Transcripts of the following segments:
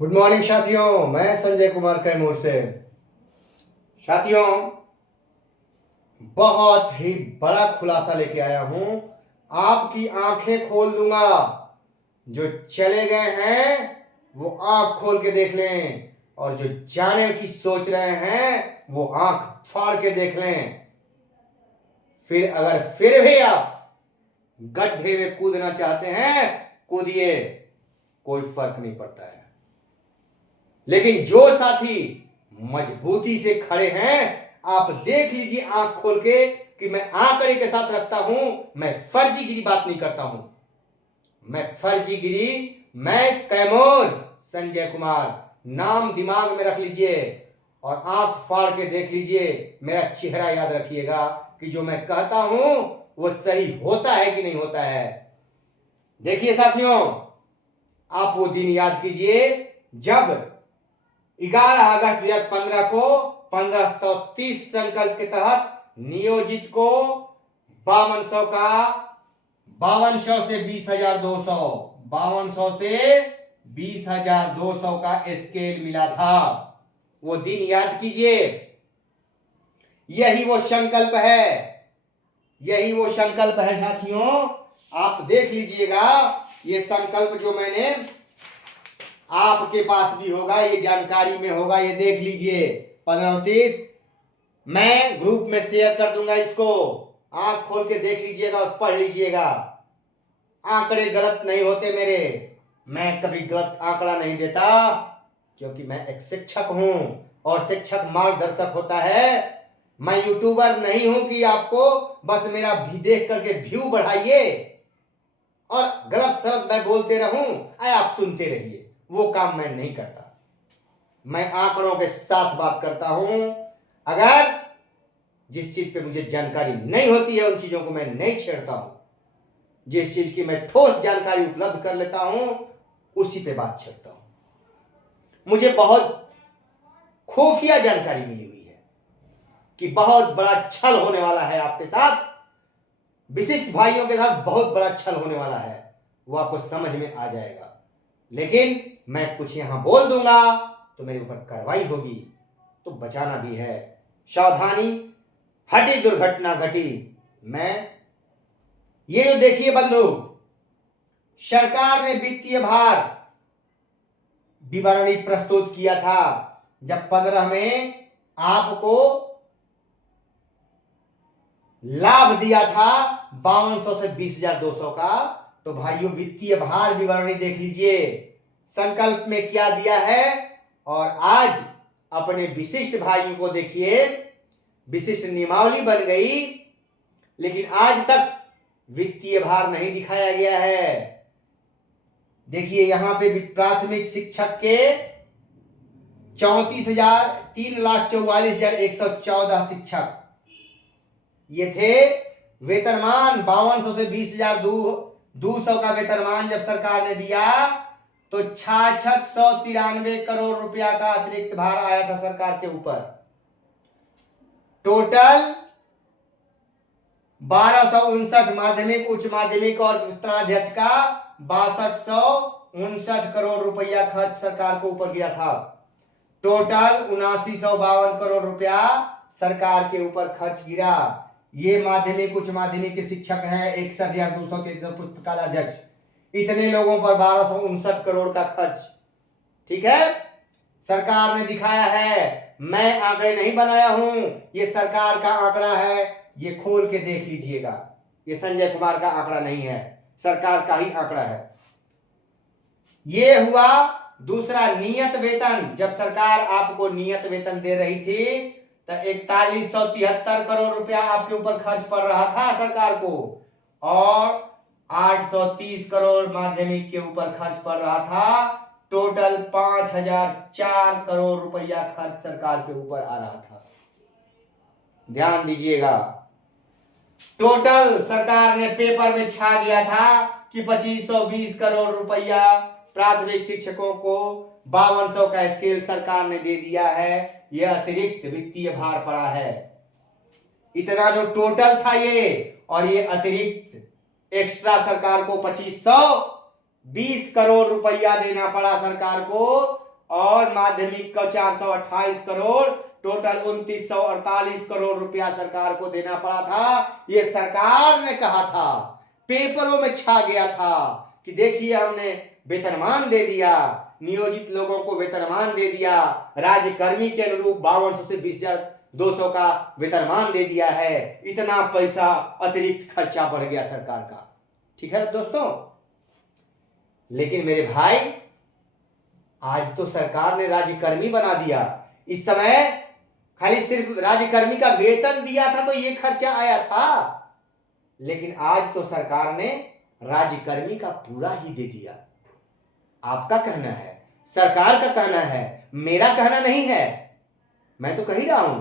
Good morning साथियों, मैं संजय कुमार कैमूर से। साथियों, बहुत ही बड़ा खुलासा लेके आया हूं। आपकी आंखें खोल दूंगा। जो चले गए हैं वो आंख खोल के देख लें, और जो जाने की सोच रहे हैं वो आंख फाड़ के देख लें। फिर अगर फिर भी आप गड्ढे में कूदना चाहते हैं, कूदिए, कोई फर्क नहीं पड़ता है। लेकिन जो साथी मजबूती से खड़े हैं, आप देख लीजिए आंख खोल के कि मैं आंकड़े के साथ रखता हूं। मैं फर्जीगिरी बात नहीं करता हूं। मैं कैमूर संजय कुमार, नाम दिमाग में रख लीजिए और आंख फाड़ के देख लीजिए। मेरा चेहरा याद रखिएगा कि जो मैं कहता हूं वो सही होता है कि नहीं होता है। देखिए साथियों, आप वो दिन याद कीजिए जब 11 अगस्त 2015 को 1530 संकल्प के तहत नियोजित को 5200 से 20,200 से 20,200 का स्केल मिला था। वो दिन याद कीजिए। यही वो संकल्प है साथियों। आप देख लीजिएगा, ये संकल्प जो मैंने, आपके पास भी होगा, ये जानकारी में होगा, ये देख लीजिए। 1530 मैं ग्रुप में शेयर कर दूंगा इसको। आंख खोल के देख लीजिएगा और पढ़ लीजिएगा। आंकड़े गलत नहीं होते मेरे। मैं कभी गलत आंकड़ा नहीं देता, क्योंकि मैं एक शिक्षक हूं और शिक्षक मार्गदर्शक होता है। मैं यूट्यूबर नहीं हूं कि आपको बस मेरा भी देख करके व्यू बढ़ाइए और गलत सलत मैं बोलते रहूं, आप सुनते रहिए। वो काम मैं नहीं करता। मैं आंकड़ों के साथ बात करता हूं। अगर जिस चीज पे मुझे जानकारी नहीं होती है, उन चीजों को मैं नहीं छेड़ता हूं। जिस चीज की मैं ठोस जानकारी उपलब्ध कर लेता हूं, उसी पे बात छेड़ता हूं। मुझे बहुत खुफिया जानकारी मिली हुई है कि बहुत बड़ा छल होने वाला है आपके साथ। विशिष्ट भाइयों के साथ बहुत बड़ा छल होने वाला है। वो आपको समझ में आ जाएगा। लेकिन मैं कुछ यहां बोल दूंगा तो मेरे ऊपर कार्रवाई होगी, तो बचाना भी है। सावधानी, हटी दुर्घटना घटी। ये जो देखिए बंधु, सरकार ने वित्तीय भार विवरणी प्रस्तुत किया था जब 15 में आपको लाभ दिया था 5200 से 20,200 का। तो भाइयों, वित्तीय भार विवरणी देख लीजिए, संकल्प में क्या दिया है। और आज अपने विशिष्ट भाइयों को देखिए, विशिष्ट नियमावली बन गई, लेकिन आज तक वित्तीय भार नहीं दिखाया गया है। देखिए यहां पे प्राथमिक शिक्षक के 3,44,114 शिक्षक ये थे। वेतनमान 5200 से 20,200 का वेतनमान जब सरकार ने दिया तो 6693 करोड़ रुपया का अतिरिक्त भार आया था सरकार के ऊपर। टोटल 1259 माध्यमिक, उच्च माध्यमिक और विस्ताराध्यक्ष का 6259 करोड़ रुपया खर्च सरकार को ऊपर गया था। टोटल 7952 करोड़ रुपया सरकार के ऊपर खर्च गिरा। ये माध्यमिक, उच्च माध्यमिक के शिक्षक हैं, 61,200 के पुस्तकालयाध्यक्ष, इतने लोगों पर 1259 करोड़ का खर्च। ठीक है, सरकार ने दिखाया है। मैं आंकड़े नहीं बनाया हूं, ये सरकार का आंकड़ा है। ये खोल के देख लीजिएगा, ये संजय कुमार का आंकड़ा नहीं है, सरकार का ही आंकड़ा है। ये हुआ दूसरा, नियत वेतन। जब सरकार आपको नियत वेतन दे रही थी तो 4173 करोड़ रुपया आपके ऊपर खर्च पड़ रहा था सरकार को, और 830 करोड़ माध्यमिक के ऊपर खर्च पड़ रहा था। टोटल 5004 करोड़ रुपया खर्च सरकार के ऊपर आ रहा था। ध्यान दीजिएगा, टोटल सरकार ने पेपर में छा गया था कि 2520 करोड़ रुपया प्राथमिक शिक्षकों को 5200 का स्केल सरकार ने दे दिया है। यह अतिरिक्त वित्तीय भार पड़ा है। इतना जो टोटल था ये, और ये अतिरिक्त एक्स्ट्रा सरकार को 2520 करोड़ रुपया देना पड़ा सरकार को और माध्यमिक का 428 करोड़, टोटल 2948 करोड़ रुपया सरकार को देना पड़ा था। ये सरकार ने कहा था, पेपरों में छा गया था कि देखिए हमने वेतनमान दे दिया, नियोजित लोगों को वेतनमान दे दिया, राज्यकर्मी के अनुरूप 5200 से 20,200 का वेतनमान दे दिया है, इतना पैसा अतिरिक्त खर्चा बढ़ गया सरकार का। ठीक है दोस्तों, लेकिन मेरे भाई आज तो सरकार ने राज्यकर्मी बना दिया। इस समय खाली सिर्फ राज्यकर्मी का वेतन दिया था तो ये खर्चा आया था, लेकिन आज तो सरकार ने राज्यकर्मी का पूरा ही दे दिया। आपका कहना है, सरकार का कहना है, मेरा कहना नहीं है। मैं तो कह ही रहा हूं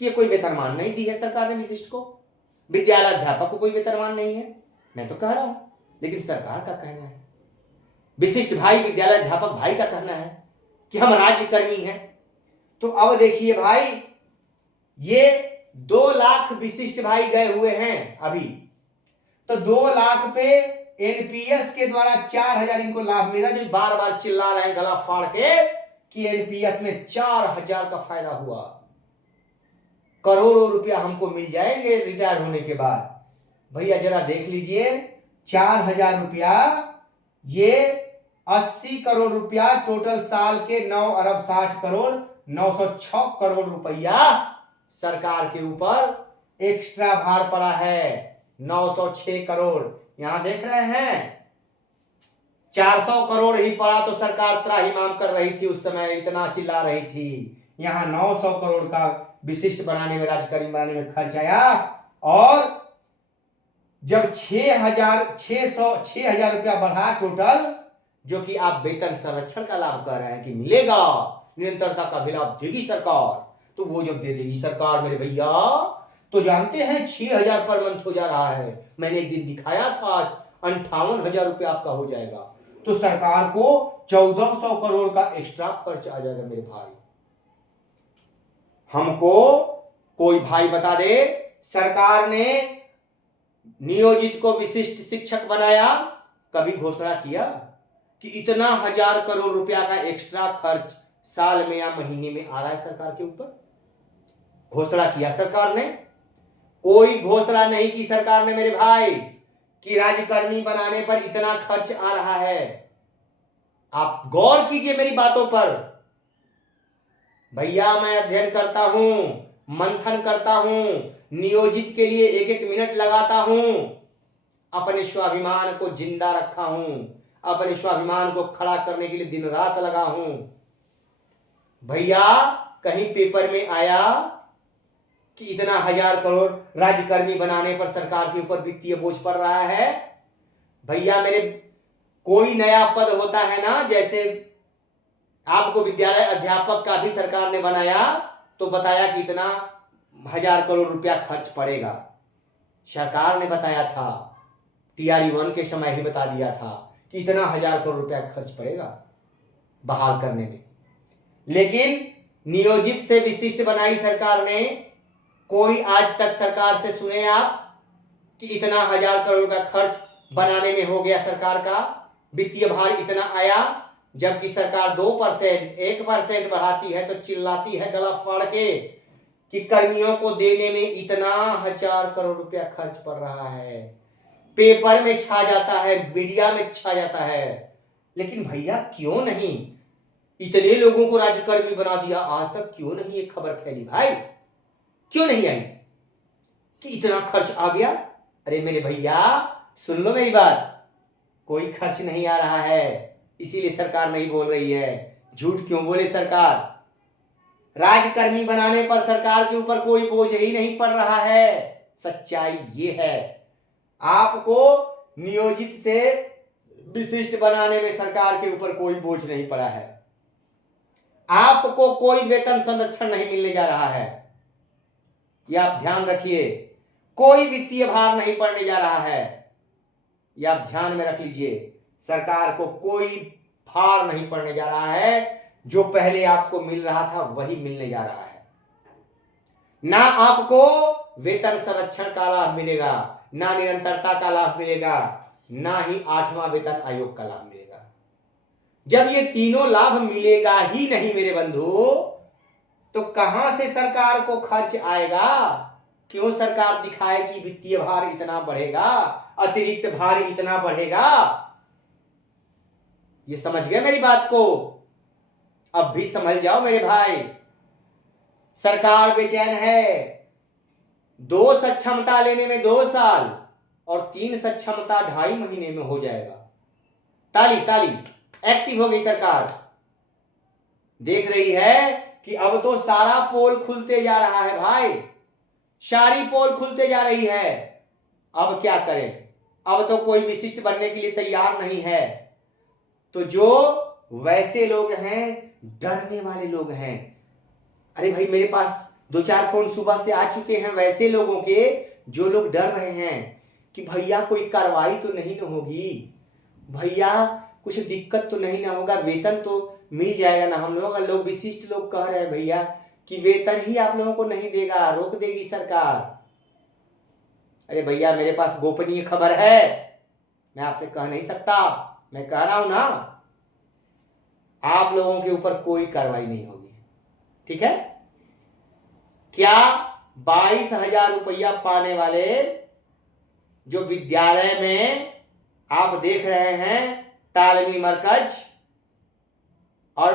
कि ये कोई वेतनमान नहीं दी है सरकार ने विशिष्ट को, विद्यालय अध्यापक को कोई वेतनमान नहीं है, मैं तो कह रहा हूं, लेकिन सरकार का कहना है, विशिष्ट भाई विद्यालय अध्यापक भाई का कहना है कि हम राज्यकर्मी हैं। तो अब देखिए भाई, ये 2 लाख विशिष्ट भाई गए हुए हैं अभी, तो 2 लाख पे एनपीएस के द्वारा 4,000 इनको लाभ मिला, जो बार बार चिल्ला रहे हैं गला फाड़ के कि एनपीएस में 4,000 का फायदा हुआ, करोड़ों रुपया हमको मिल जाएंगे रिटायर होने के बाद। भैया जरा देख लीजिए, 4,000 रुपया, ये 80 करोड़ रुपया, टोटल साल के 9 अरब 60 करोड़, 906 करोड़ रुपया सरकार के ऊपर एक्स्ट्रा भार पड़ा है। 906 करोड़, यहां देख रहे हैं, 400 करोड़ ही पड़ा तो सरकार त्राहिमाम कर रही थी, उस समय इतना चिल्ला रही थी। यहां 900 करोड़ का विशिष्ट बनाने में, राज्यकर्मी बनाने में खर्च आया। और जब 6,000 रुपया बढ़ा टोटल, जो कि आप वेतन संरक्षण का लाभ कह रहे हैं कि मिलेगा, निरंतरता का भी लाभ देगी सरकार, तो वो जब दे देगी सरकार मेरे भैया, तो जानते हैं 6,000 पर मंथ हो जा रहा है। मैंने एक दिन दिखाया था, 58,000 रुपया आपका हो जाएगा, तो सरकार को 1,400 करोड़ का एक्स्ट्रा खर्च आ जाएगा मेरे भाई। हमको कोई भाई बता दे, सरकार ने नियोजित को विशिष्ट शिक्षक बनाया, कभी घोषणा किया कि इतना 1,000 करोड़ रुपया का एक्स्ट्रा खर्च साल में या महीने में आ रहा है सरकार के ऊपर? घोषणा किया सरकार ने? कोई घोषणा नहीं की सरकार ने मेरे भाई कि राज्यकर्मी बनाने पर इतना खर्च आ रहा है। आप गौर कीजिए मेरी बातों पर भैया, मैं अध्ययन करता हूं, मंथन करता हूं, नियोजित के लिए 1-1 मिनट लगाता हूं, अपने स्वाभिमान को जिंदा रखा हूं, अपने स्वाभिमान को खड़ा करने के लिए दिन रात लगा हूं। भैया कहीं पेपर में आया कि इतना 1,000 करोड़ राज्यकर्मी बनाने पर सरकार के ऊपर वित्तीय बोझ पड़ रहा है? भैया मेरे, कोई नया पद होता है ना, जैसे आपको विद्यालय अध्यापक का भी सरकार ने बनाया तो बताया कि इतना 1,000 करोड़ रुपया खर्च पड़ेगा, सरकार ने बताया था, TRE 1 के समय ही बता दिया था कि इतना 1,000 करोड़ रुपया खर्च पड़ेगा बहाल करने में। लेकिन नियोजित से विशिष्ट बनाई सरकार ने, कोई आज तक सरकार से सुने आप कि इतना 1,000 करोड़ का खर्च बनाने में हो गया सरकार का, वित्तीय भार इतना आया? जबकि सरकार 2%, 1% बढ़ाती है तो चिल्लाती है गला फाड़ के कि कर्मियों को देने में इतना 1,000 करोड़ रुपया खर्च पड़ रहा है, पेपर में छा जाता है, मीडिया में छा जाता है। लेकिन भैया क्यों नहीं, इतने लोगों को राज्यकर्मी बना दिया, आज तक क्यों नहीं ये खबर फैली भाई? क्यों नहीं आई कि इतना खर्च आ गया? अरे मेरे भैया सुन लो मेरी बात, कोई खर्च नहीं आ रहा है, इसीलिए सरकार नहीं बोल रही है। झूठ क्यों बोले सरकार? राज्यकर्मी बनाने पर सरकार के ऊपर कोई बोझ ही नहीं पड़ रहा है, सच्चाई ये है। आपको नियोजित से विशिष्ट बनाने में सरकार के ऊपर कोई बोझ नहीं पड़ा है, आपको कोई वेतन संरक्षण नहीं मिलने जा रहा है, यह आप ध्यान रखिए। कोई वित्तीय भार नहीं पड़ने जा रहा है, यह आप ध्यान में रख लीजिए। सरकार को कोई भार नहीं पड़ने जा रहा है, जो पहले आपको मिल रहा था वही मिलने जा रहा है। ना आपको वेतन संरक्षण का लाभ मिलेगा, ना निरंतरता का लाभ मिलेगा, ना ही 8वां वेतन आयोग का लाभ मिलेगा। जब ये तीनों लाभ मिलेगा ही नहीं मेरे बंधु, तो कहां से सरकार को खर्च आएगा? क्यों सरकार दिखाए कि वित्तीय भार इतना बढ़ेगा, अतिरिक्त भार इतना बढ़ेगा? ये समझ गए मेरी बात को? अब भी समझ जाओ मेरे भाई। सरकार बेचैन है। 2 सक्षमता लेने में 2 साल और 3 सक्षमता 2.5 महीने में हो जाएगा। ताली ताली, एक्टिव हो गई सरकार। देख रही है कि अब तो सारा पोल खुलते जा रहा है भाई, सारी पोल खुलते जा रही है। अब क्या करें? अब तो कोई विशिष्ट बनने के लिए तैयार नहीं है। तो जो वैसे लोग हैं, डरने वाले लोग हैं, अरे भाई मेरे पास 2-4 फोन सुबह से आ चुके हैं वैसे लोगों के, जो लोग डर रहे हैं कि भैया कोई कार्रवाई तो नहीं ना होगी, भैया कुछ दिक्कत तो नहीं ना होगा, वेतन तो मिल जाएगा ना हम लोग। लोग विशिष्ट लोग कह रहे हैं भैया कि वेतन ही आप लोगों को नहीं देगा, रोक देगी सरकार। अरे भैया मेरे पास गोपनीय खबर है, मैं आपसे कह नहीं सकता, मैं कह रहा हूं ना, आप लोगों के ऊपर कोई कार्रवाई नहीं होगी। ठीक है? क्या 22,000 रुपया पाने वाले जो विद्यालय में आप देख रहे हैं, तालमी मरकज, और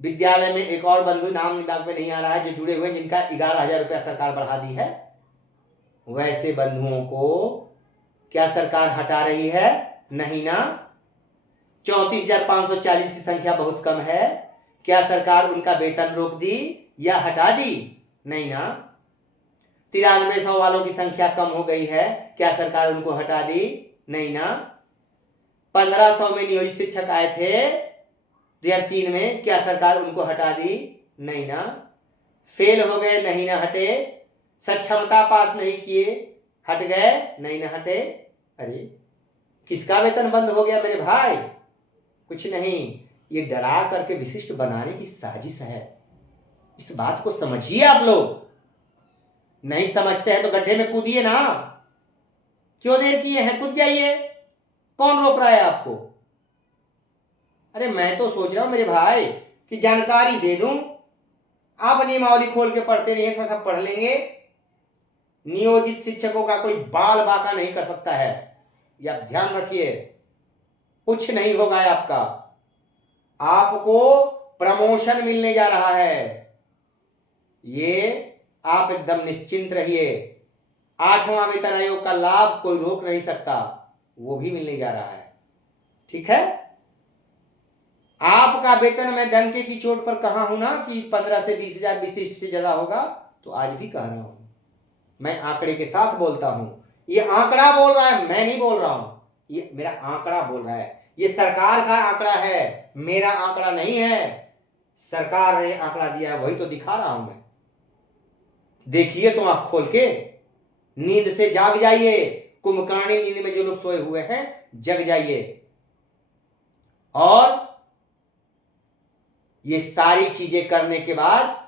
विद्यालय में एक और बंधु नाम दिमाग में नहीं आ रहा है, जो जुड़े हुए हैं, जिनका 11,000 रुपया सरकार बढ़ा दी है, वैसे बंधुओं को क्या सरकार हटा रही है? नहीं ना। 34,540 की संख्या बहुत कम है, क्या सरकार उनका वेतन रोक दी या हटा दी? नहीं ना। 9300 वालों की संख्या कम हो गई है, क्या सरकार उनको हटा दी? नहीं ना। 1500 में नियोजित शिक्षक आए थे 2003 में, क्या सरकार उनको हटा दी? नहीं ना। फेल हो गए? नहीं ना हटे। सक्षमता पास नहीं किए, हट गए? नहीं ना हटे। अरे किसका वेतन बंद हो गया मेरे भाई? कुछ नहीं, ये डरा करके विशिष्ट बनाने की साजिश है। इस बात को समझिए आप लोग। नहीं समझते हैं तो गड्ढे में कूदिए ना, क्यों देर किए हैं? कूद जाइए, कौन रोक रहा है आपको? अरे मैं तो सोच रहा हूं मेरे भाई कि जानकारी दे दूं, आप नियमावली खोल के पढ़ते रहिए, थोड़ा सा पढ़ लेंगे। नियोजित शिक्षकों का कोई बाल बाका नहीं कर सकता है, ये आप ध्यान रखिए। कुछ नहीं होगा आपका, आपको प्रमोशन मिलने जा रहा है, ये आप एकदम निश्चिंत रहिए। 8वां वेतन आयोग का लाभ कोई रोक नहीं सकता, वो भी मिलने जा रहा है। ठीक है? आपका वेतन मैं डंके की चोट पर कहा हूं ना कि 15 से 20,000 विशिष्ट से ज्यादा होगा, तो आज भी कह रहा हूं, मैं आंकड़े के साथ बोलता हूं। ये आंकड़ा बोल रहा है, मैं नहीं बोल रहा हूं, ये मेरा आंकड़ा बोल रहा है। ये सरकार का आंकड़ा है, मेरा आंकड़ा नहीं है। सरकार ने आंकड़ा दिया है, वही तो दिखा रहा हूं मैं। देखिए तो आंख खोल के, नींद से जाग जाइए। कुंभकर्णी नींद में जो लोग सोए हुए हैं, जग जाइए। और ये सारी चीजें करने के बाद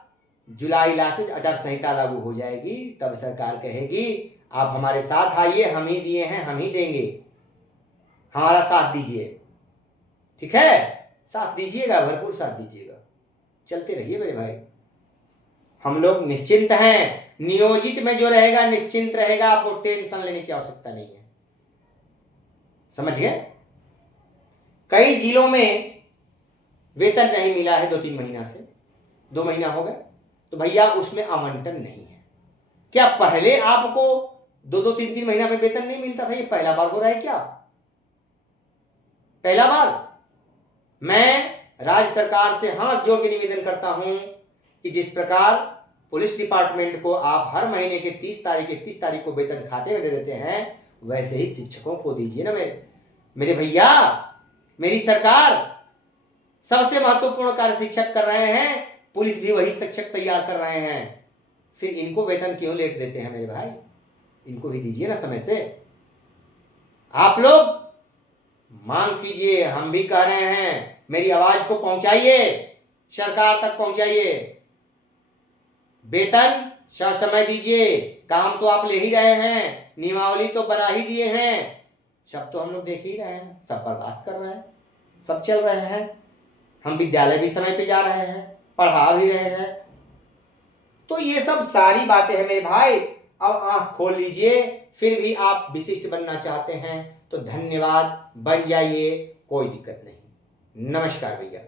जुलाई लास्ट आचार संहिता लागू हो जाएगी, तब सरकार कहेगी आप हमारे साथ आइए, हम ही दिए हैं, हम ही देंगे, हमारा साथ दीजिए। ठीक है? साथ दीजिएगा, भरपूर साथ दीजिएगा। चलते रहिए मेरे भाई, हम लोग निश्चिंत हैं। नियोजित में जो रहेगा निश्चिंत रहेगा, आपको टेंशन लेने की आवश्यकता नहीं है। समझ गए? कई जिलों में वेतन नहीं मिला है 2-3 महीना से, 2 महीना हो गए, तो भैया उसमें आवंटन नहीं है। क्या पहले आपको 2-2, 3-3 महीना में वेतन नहीं मिलता था? ये पहला बार हो रहा है क्या? पहला बार? मैं राज्य सरकार से हाथ जोड़ के निवेदन करता हूं कि जिस प्रकार पुलिस डिपार्टमेंट को आप हर महीने के 30 तारीख 31 तारीख को वेतन खाते में दे देते हैं, वैसे ही शिक्षकों को दीजिए ना मेरे भैया। मेरी सरकार सबसे महत्वपूर्ण कार्य शिक्षक कर रहे हैं, पुलिस भी वही शिक्षक तैयार कर रहे हैं, फिर इनको वेतन क्यों लेट देते हैं मेरे भाई? इनको भी दीजिए ना समय से। आप लोग मांग कीजिए, हम भी कह रहे हैं, मेरी आवाज को पहुंचाइए, सरकार तक पहुंचाइए। वेतन समय दीजिए, काम तो आप ले ही रहे हैं, नियमावली तो बना ही दिए हैं, सब तो हम लोग देख ही रहे हैं, सब बर्दाश्त कर रहे हैं, सब चल रहे हैं। हम विद्यालय भी समय पे जा रहे हैं, पढ़ा भी रहे हैं। तो ये सब सारी बातें हैं मेरे भाई। अब आंख खोल लीजिए। फिर भी आप विशिष्ट बनना चाहते हैं तो धन्यवाद, बन जाइए, कोई दिक्कत नहीं। नमस्कार भैया।